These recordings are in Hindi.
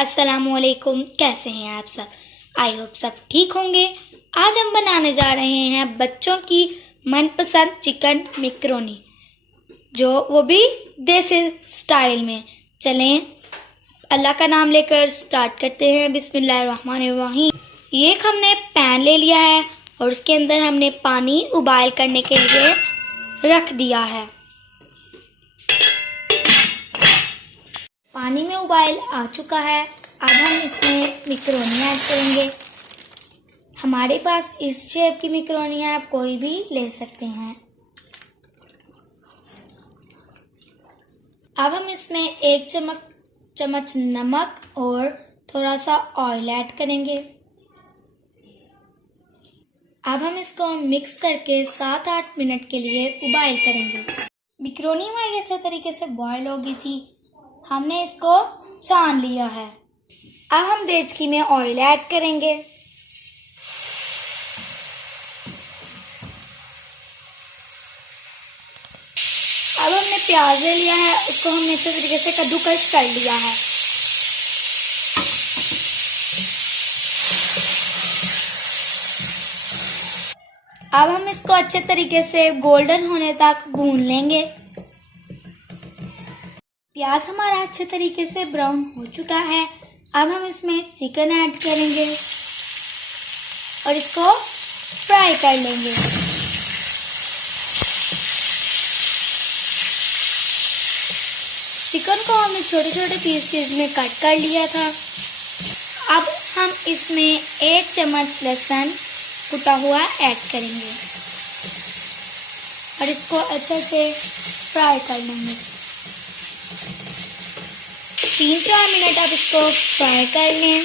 अस्सलामुअलैकुम, कैसे हैं आप सब। आई होप सब ठीक होंगे। आज हम बनाने जा रहे हैं बच्चों की मनपसंद चिकन मैकरोनी, वो भी देसी स्टाइल में। चलें अल्लाह का नाम लेकर स्टार्ट करते हैं। बिस्मिल्लाहिर्रहमानिर्रहीम। ये हमने पैन ले लिया है और उसके अंदर हमने पानी उबाल करने के लिए रख दिया है। पानी में उबाल आ चुका है। अब हम इसमें मैकरोनी ऐड करेंगे। हमारे पास इस शेप की मैकरोनी आप कोई भी ले सकते हैं। अब हम इसमें एक चम्मच नमक और थोड़ा सा ऑयल ऐड करेंगे। अब हम इसको मिक्स करके 7-8 मिनट के लिए उबाइल करेंगे। मैकरोनी हमारी अच्छे तरीके से बॉयल हो गई थी। हमने इसको छान लिया है। अब हम देचकी में ऑयल ऐड करेंगे। अब हमने प्याज ले लिया है, उसको हमने अच्छे तरीके से कद्दूकस कर लिया है। अब हम इसको अच्छे तरीके से गोल्डन होने तक भून लेंगे। प्याज हमारा अच्छे तरीके से ब्राउन हो चुका है। अब हम इसमें चिकन ऐड करेंगे और इसको फ्राई कर लेंगे। चिकन को हमने छोटे छोटे पीसेस में कट कर लिया था। अब हम इसमें 1 चम्मच लहसुन कुटा हुआ ऐड करेंगे और इसको अच्छे से फ्राई कर लेंगे। 3-4 मिनट आप इसको फ्राई कर लें।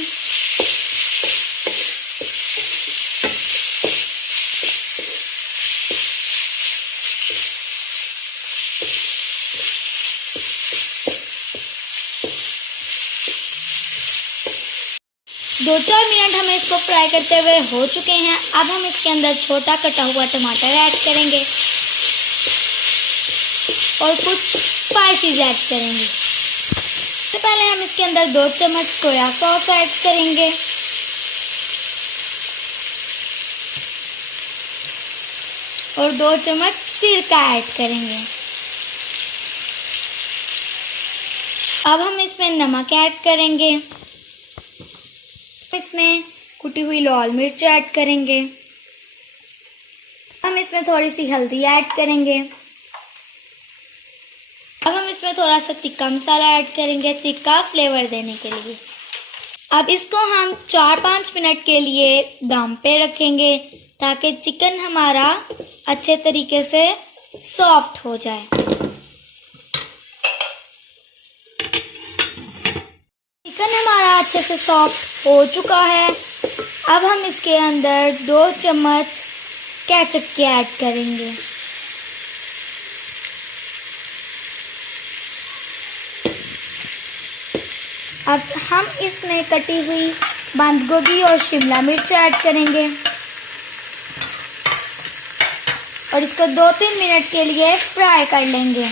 दो 4 मिनट हमें इसको फ्राई करते हुए हो चुके हैं। अब हम इसके अंदर छोटा कटा हुआ टमाटर ऐड करेंगे और कुछ स्पाइसेस ऐड करेंगे। सबसे पहले हम इसके अंदर 2 चम्मच सोया सॉस ऐड करेंगे और 2 चम्मच सिरका ऐड करेंगे। अब हम इसमें नमक ऐड करेंगे। इसमें कुटी हुई लाल मिर्च ऐड करेंगे। हम इसमें थोड़ी सी हल्दी ऐड करेंगे। अब हम इसमें थोड़ा सा तिक्का मसाला ऐड करेंगे, तिक्का फ्लेवर देने के लिए। अब इसको हम 4-5 मिनट के लिए दम पे रखेंगे ताकि चिकन हमारा अच्छे तरीके से सॉफ्ट हो जाए। चिकन हमारा अच्छे से सॉफ्ट हो चुका है। अब हम इसके अंदर 2 चम्मच केचप के ऐड करेंगे। अब हम इसमें कटी हुई बंद गोभी और शिमला मिर्च ऐड करेंगे और इसको 2-3 मिनट के लिए फ्राई कर लेंगे।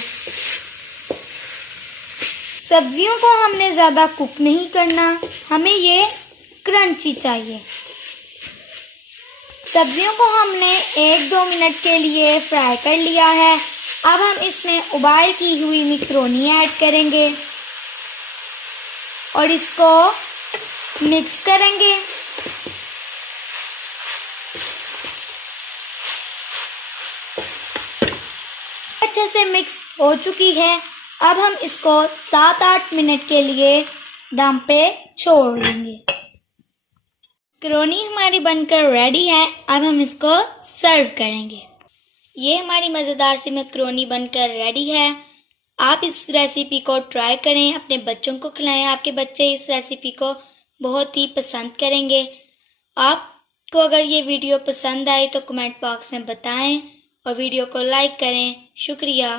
सब्जियों को हमने ज़्यादा कुक नहीं करना, हमें ये क्रंची चाहिए। सब्जियों को हमने 1-2 मिनट के लिए फ्राई कर लिया है। अब हम इसमें उबाल की हुई मैकरोनी ऐड करेंगे और इसको मिक्स करेंगे। अच्छे से मिक्स हो चुकी है। अब हम इसको 7-8 मिनट के लिए दम पे छोड़ देंगे। मैकरोनी हमारी बनकर रेडी है। अब हम इसको सर्व करेंगे। ये हमारी मज़ेदार सी मैकरोनी बनकर रेडी है। आप इस रेसिपी को ट्राई करें, अपने बच्चों को खिलाएं। आपके बच्चे इस रेसिपी को बहुत ही पसंद करेंगे। आपको अगर ये वीडियो पसंद आए तो कमेंट बॉक्स में बताएं और वीडियो को लाइक करें। शुक्रिया।